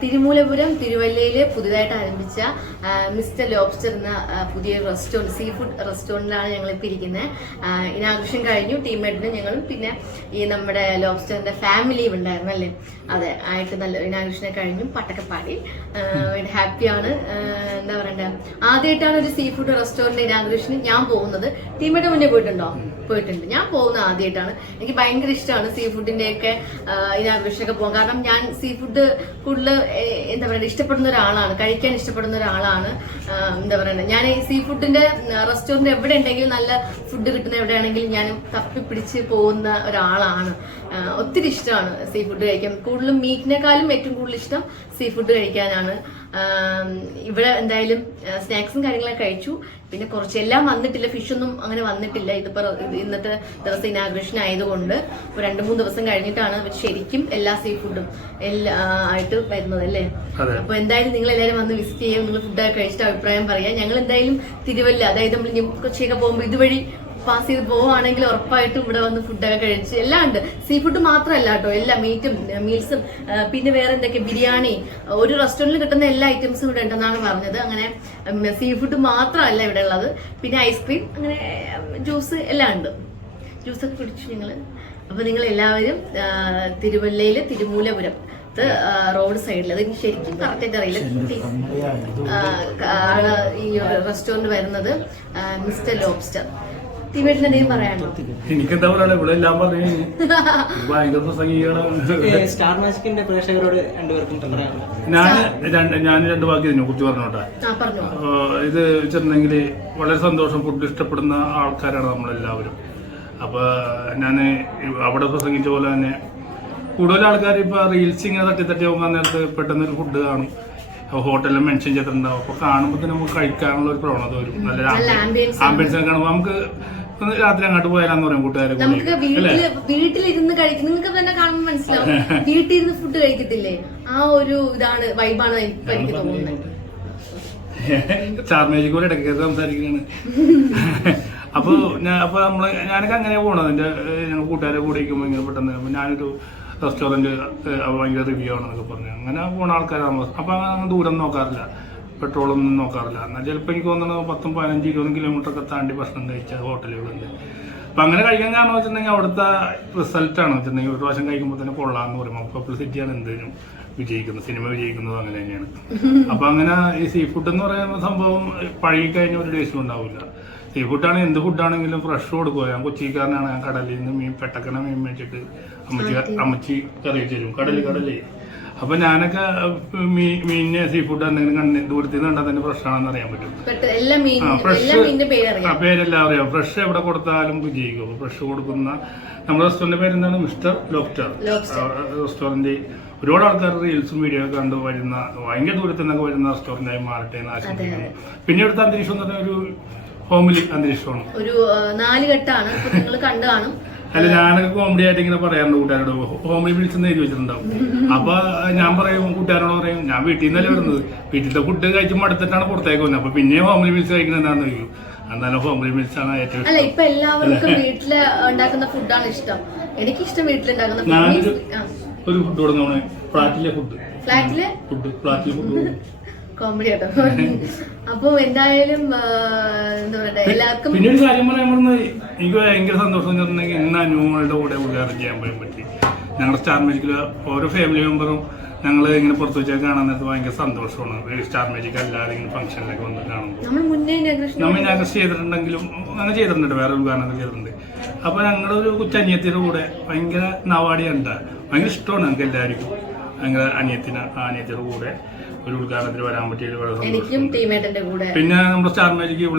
തിരുമൂലപുരം തിരുവല്ലയിൽ പുതിയതായിട്ട് ആരംഭിച്ച മിസ്റ്റർ ലോബ്സ്റ്റർ എന്ന പുതിയ റെസ്റ്റോറന്റ് സീ ഫുഡ് റെസ്റ്റോറന്റിലാണ് ഞങ്ങൾ ഇപ്പോൾ ഇരിക്കുന്നത് ഇനാഘോഷം കഴിഞ്ഞു ടീമേറ്റിന് ഞങ്ങളും പിന്നെ ഈ നമ്മുടെ ലോബ്സ്റ്ററിന്റെ ഫാമിലിയും ഉണ്ടായിരുന്നു അല്ലേ? അതെ ആയിട്ട് നല്ല ഇനാഘോഷനെ കഴിഞ്ഞു പട്ടൊക്കെ പാടി. ഹാപ്പിയാണ് എന്താ പറയണ്ടേ? ആദ്യമായിട്ടാണ് ഒരു സീ ഫുഡ് റെസ്റ്റോറന്റ് ഇനാഘോഷന് ഞാൻ പോകുന്നത്. ടീമേറ്റ് മുന്നേ പോയിട്ടുണ്ടോ? പോയിട്ടുണ്ട്. ഞാൻ പോകുന്ന ആദ്യമായിട്ടാണ് എനിക്ക് ഭയങ്കര ഇഷ്ടമാണ് സീ ഫുഡിന്റെ ഒക്കെ ഇനാഘോഷനൊക്കെ പോകാൻ. കാരണം ഞാൻ സീ ഫുഡ് കൂടുതൽ എന്താ പറയുക ഇഷ്ടപ്പെടുന്ന ഒരാളാണ് കഴിക്കാൻ ഇഷ്ടപ്പെടുന്ന ഒരാളാണ് എന്താ പറയുക ഞാൻ ഈ സീ ഫുഡിന്റെ റെസ്റ്റോറന്റ് എവിടെ ഉണ്ടെങ്കിലും നല്ല ഫുഡ് കിട്ടുന്ന എവിടെയാണെങ്കിലും ഞാൻ തപ്പി പിടിച്ച് പോകുന്ന ഒരാളാണ്. ഒത്തിരി ഇഷ്ടമാണ് സീ ഫുഡ് കഴിക്കാൻ. കൂടുതലും മീറ്റിനേക്കാളും ഏറ്റവും കൂടുതൽ ഇഷ്ടം സീ ഫുഡ് കഴിക്കാനാണ് ഇവിടെ എന്തായാലും സ്നാക്സും കാര്യങ്ങളൊക്കെ കഴിച്ചു. പിന്നെ കുറച്ചെല്ലാം വന്നിട്ടില്ല. ഫിഷൊന്നും അങ്ങനെ വന്നിട്ടില്ല. ഇതിപ്പോ ഇന്നത്തെ ദിവസം ഇനാഗ്രേഷൻ ആയതുകൊണ്ട് ഒരു രണ്ട് മൂന്ന് ദിവസം കഴിഞ്ഞിട്ടാണ് ശരിക്കും എല്ലാ സീ ഫുഡും എല്ലാ ആയിട്ട് വരുന്നത് അല്ലേ? അപ്പൊ എന്തായാലും നിങ്ങൾ എല്ലാവരും വന്ന് വിസിറ്റ് ചെയ്യുക നിങ്ങൾ ഫുഡൊക്കെ കഴിച്ചിട്ട് അഭിപ്രായം പറയാം. ഞങ്ങൾ എന്തായാലും തിരുവല്ല അതായത് നമ്മൾ കൊച്ചിയൊക്കെ പോകുമ്പോൾ ഇതുവഴി പാസ് ചെയ്ത് പോവുകയാണെങ്കിൽ ഉറപ്പായിട്ടും ഇവിടെ വന്ന് ഫുഡൊക്കെ കഴിച്ച് എല്ലാം ഉണ്ട് സീ ഫുഡ് മാത്രമല്ല കേട്ടോ എല്ലാ മീറ്റും മീൽസും പിന്നെ വേറെ എന്തൊക്കെ ബിരിയാണി ഒരു റെസ്റ്റോറന്റിൽ കിട്ടുന്ന എല്ലാ ഐറ്റംസും ഇവിടെ ഉണ്ടെന്നാണ് പറഞ്ഞത്. അങ്ങനെ സീ ഫുഡ് മാത്രമല്ല ഇവിടെ ഉള്ളത്. പിന്നെ ഐസ്ക്രീം അങ്ങനെ ജ്യൂസ് എല്ലാം ഉണ്ട്. ജ്യൂസൊക്കെ കുടിച്ചു ഞങ്ങൾ അപ്പോൾ നിങ്ങൾ എല്ലാവരും തിരുവല്ലയിൽ തിരുവല്ലയിൽ തിരുമൂലപുരം റോഡ് സൈഡിൽ അത് എനിക്ക് ശരിക്കും കറക്റ്റായിട്ട് അറിയില്ല. ഈ റെസ്റ്റോറന്റ് വരുന്നത് മിസ്റ്റർ ലോബ്സ്റ്റർ ടീമേറ്റിന് എന്തെങ്കിലും പറയാനുണ്ടോ എനിക്കെന്താ പറയാ ഇവിടെ എല്ലാം പറഞ്ഞു ഭയങ്കര പ്രസംഗികളാണ് സ്റ്റാർ മാജിക്കിന്റെ പ്രേക്ഷകരോട് രണ്ടുപേർക്കും പറയാനുള്ളത് ഞാൻ രണ്ട് ഞാൻ രണ്ട് വാക്ക് ഇതിനെ കുറിച്ച് പറഞ്ഞോട്ടെ? ആ പറഞ്ഞു. ആഹ് ഇത് വെച്ചിട്ടുണ്ടെങ്കിൽ വളരെ സന്തോഷം. ഫുഡ് ഇഷ്ടപ്പെടുന്ന ആൾക്കാരാണ് നമ്മളെല്ലാവരും. അപ്പൊ ഞാൻ അവിടെ പ്രസംഗിച്ച പോലെ തന്നെ കൂടുതൽ ആൾക്കാർ ഇപ്പൊ റീൽസ് ഇങ്ങനെ തട്ടി തട്ടി പോകുമ്പോൾ നേരത്ത് പെട്ടെന്ന് ഒരു ഫുഡ് കാണും. ഹോട്ടലിൽ മെൻഷൻ ചെയ്തിട്ടുണ്ടാവും. അപ്പൊ കാണുമ്പോൾ തന്നെ നമുക്ക് കഴിക്കാനുള്ള ഒരു പ്രവണത വരും. നല്ല ആംബിയൻസ് ഒക്കെ കാണുമ്പോൾ നമുക്ക് രാത്രി അങ്ങോട്ട് പോയാലെന്ന് പറയും കൂട്ടുകാരെ നമുക്ക് വീട്ടിൽ വീട്ടിലിരുന്ന് കഴിക്കും. നിങ്ങൾക്ക് തന്നെ കാണുമ്പോൾ മനസ്സിലാവും. വീട്ടിലിരുന്ന് ഫുഡ് കഴിക്കത്തില്ലേ? ആ ഒരു ഇതാണ് വൈബാണ് എനിക്ക് തോന്നുന്നത്. ചാർമേജിക്ക് പോലെ ഇടയ്ക്ക് സംസാരിക്കുകയാണ്. അപ്പൊ ഞാൻ അപ്പൊ നമ്മൾ ഞാനൊക്കെ അങ്ങനെ പോണത്. എന്റെ ഞങ്ങൾ കൂട്ടുകാരെ കൂടെ ഇരിക്കുമ്പോൾ ഇങ്ങനെ പെട്ടെന്ന് ഞാനൊരു റെസ്റ്റോറന്റ് ഭയങ്കര റിവ്യൂ ആണെന്നൊക്കെ പറഞ്ഞു. അങ്ങനെ പോണ ആൾക്കാരാണ്. അപ്പോൾ അങ്ങനെ ദൂരം നോക്കാറില്ല. പെട്രോളൊന്നും നോക്കാറില്ല. എന്നാൽ ചിലപ്പോൾ എനിക്ക് തോന്നുന്നത് പത്തും പതിനഞ്ച് ഇരുപതും കിലോമീറ്റർ ഒക്കെ താണ്ടി ഭക്ഷണം കഴിച്ച ഹോട്ടലുകളുണ്ട്. അപ്പൊ അങ്ങനെ കഴിക്കാൻ കാരണം വെച്ചിട്ടുണ്ടെങ്കിൽ അവിടുത്തെ റിസൾട്ടാണ് വെച്ചിട്ടുണ്ടെങ്കിൽ ഒരു പ്രാവശ്യം കഴിക്കുമ്പോൾ തന്നെ കൊള്ളാന്ന് പറയും. പബ്ലിസിറ്റിയാണ് എന്തെങ്കിലും വിജയിക്കുന്നത് സിനിമ വിജയിക്കുന്നത് അങ്ങനെ തന്നെയാണ്. അപ്പൊ അങ്ങനെ ഈ സീ ഫുഡ് എന്ന് പറയുന്ന സംഭവം പഴകി കഴിഞ്ഞ ഒരു ടേസ്റ്റും ഉണ്ടാവില്ല. സീ ഫുഡാണ് എന്ത് ഫുഡാണെങ്കിലും ഫ്രഷ് കൊടുക്കുക. ഞാൻ കൊച്ചിക്കാരനാണ്. ഞാൻ കടലിൽ നിന്ന് മീൻ പെട്ടക്കണ മീൻ മേടിച്ചിട്ട് അമ്മച്ചി അമ്മച്ചി കറി വെച്ച് തരും. കടൽ കടലേ അപ്പൊ ഞാനൊക്കെ മീനിനെ സീ ഫുഡ് എന്തെങ്കിലും കണ്ട് ദൂരത്തിൽ നിന്ന് കണ്ടാൽ തന്നെ ഫ്രഷ് ആണെന്ന് അറിയാൻ പറ്റും. ഫ്രഷ് ആ, പേരെല്ലാം അറിയാം. ഫ്രഷ് എവിടെ കൊടുത്താലും വിജയിക്കും ഫ്രഷ് കൊടുക്കുന്ന നമ്മുടെ റെസ്റ്റോറന്റ് പേരെന്താണ്? മിസ്റ്റർ ലോക്ടർ. റെസ്റ്റോറന്റ് ഒരുപാട് ആൾക്കാർ റീൽസും വീഡിയോ ഒക്കെ കണ്ട് വരുന്ന ഭയങ്കര ദൂരത്തിൽ നിന്നൊക്കെ വരുന്ന റെസ്റ്റോറന്റ് ആയി മാറട്ടെ എന്ന് ആശംസിക്കുന്നു. പിന്നെ ഇവിടുത്തെ അന്തരീക്ഷം എന്ന് പറഞ്ഞാൽ ഒരു ഹോമിലി അന്തരീക്ഷമാണ്. ഒരു നാലുകെട്ടാണ് നാല് കെട്ടാണ് നിങ്ങൾ കണ്ടു കാണും. അല്ല ഞാനൊക്കെ കോമഡി ആയിട്ട് ഇങ്ങനെ പറയാറുണ്ട് കൂട്ടുകാരോട്. ഹോമിൽ വിളിച്ചെന്ന് എഴുതി വെച്ചിട്ടുണ്ടാവും. അപ്പൊ ഞാൻ പറയും കൂട്ടുകാരോട് പറയും ഞാൻ വീട്ടിൽ നിന്നല്ലേ വരുന്നത്. വീട്ടിലത്തെ ഫുഡ് കഴിച്ച് മടുത്തിട്ടാണ് പുറത്തേക്ക് വന്നത് അപ്പൊ പിന്നെ ഹോമിൽ വിളിച്ച് കഴിക്കുന്നത് എന്താണെന്ന് ചോദിക്കും എന്നാലും ഹോമിൽ ആണ് ഏറ്റവും അല്ല ഇഷ്ടം. ഇപ്പൊ എല്ലാവർക്കും വീട്ടിൽ ഉണ്ടാക്കുന്ന ഫുഡാണ് ഇഷ്ടം. വീട്ടിലുണ്ടാക്കുന്ന. ഞാനൊരു ആ, ഒരു ഫുഡ് കൊടുക്കണം ഫ്ലാറ്റിലെ ഫുഡ് ഫ്ലാറ്റിൽ? ഫുഡ് ഫ്ലാറ്റിലെ ഫുഡ് കോമഡി കേട്ടോ അപ്പൊ എന്തായാലും എന്താ പറയട്ടെ എല്ലാവർക്കും പിന്നെ ഒരു കാര്യം പറയാൻ എനിക്ക് ഭയങ്കര സന്തോഷം എന്ന് പറഞ്ഞിട്ടുണ്ടെങ്കിൽ ഇന്ന് അനുഭവങ്ങളുടെ കൂടെ ഉദ്ഘാടനം ചെയ്യാൻ പറ്റി. ഞങ്ങളുടെ സ്റ്റാർ മ്യൂജിക്കിൽ ഓരോ ഫാമിലി മെമ്പറും ഞങ്ങൾ ഇങ്ങനെ പുറത്തു വെച്ചാൽ കാണാൻ നേരത്ത് ഭയങ്കര സന്തോഷമാണ്. സ്റ്റാർ മ്യൂജിക് അല്ലാതെ ഇങ്ങനെ ഫംഗ്ഷനിലൊക്കെ വന്ന് കാണുമ്പോൾ നമ്മൾ ഞങ്ങൾ ചെയ്തിട്ടുണ്ടെങ്കിലും അങ്ങനെ ചെയ്തിട്ടുണ്ട്. വേറെ ഉദ്ഘാടനം ചെയ്തിട്ടുണ്ട്. അപ്പോൾ ഞങ്ങളുടെ ഒരു കൊച്ചനിയത്തിയുടെ കൂടെ ഭയങ്കര നവാടിയുണ്ട്. ഭയങ്കര ഇഷ്ടമാണ് ഞങ്ങൾക്ക് എല്ലാവർക്കും. ഭയങ്കര അനിയത്തിന് അനിയത്തിയുടെ കൂടെ ഒരു ഉദ്ഘാടനത്തിന് വരാൻ പറ്റിയ പിന്നെ നമ്മുടെ സ്റ്റാർ മാജിക്ക്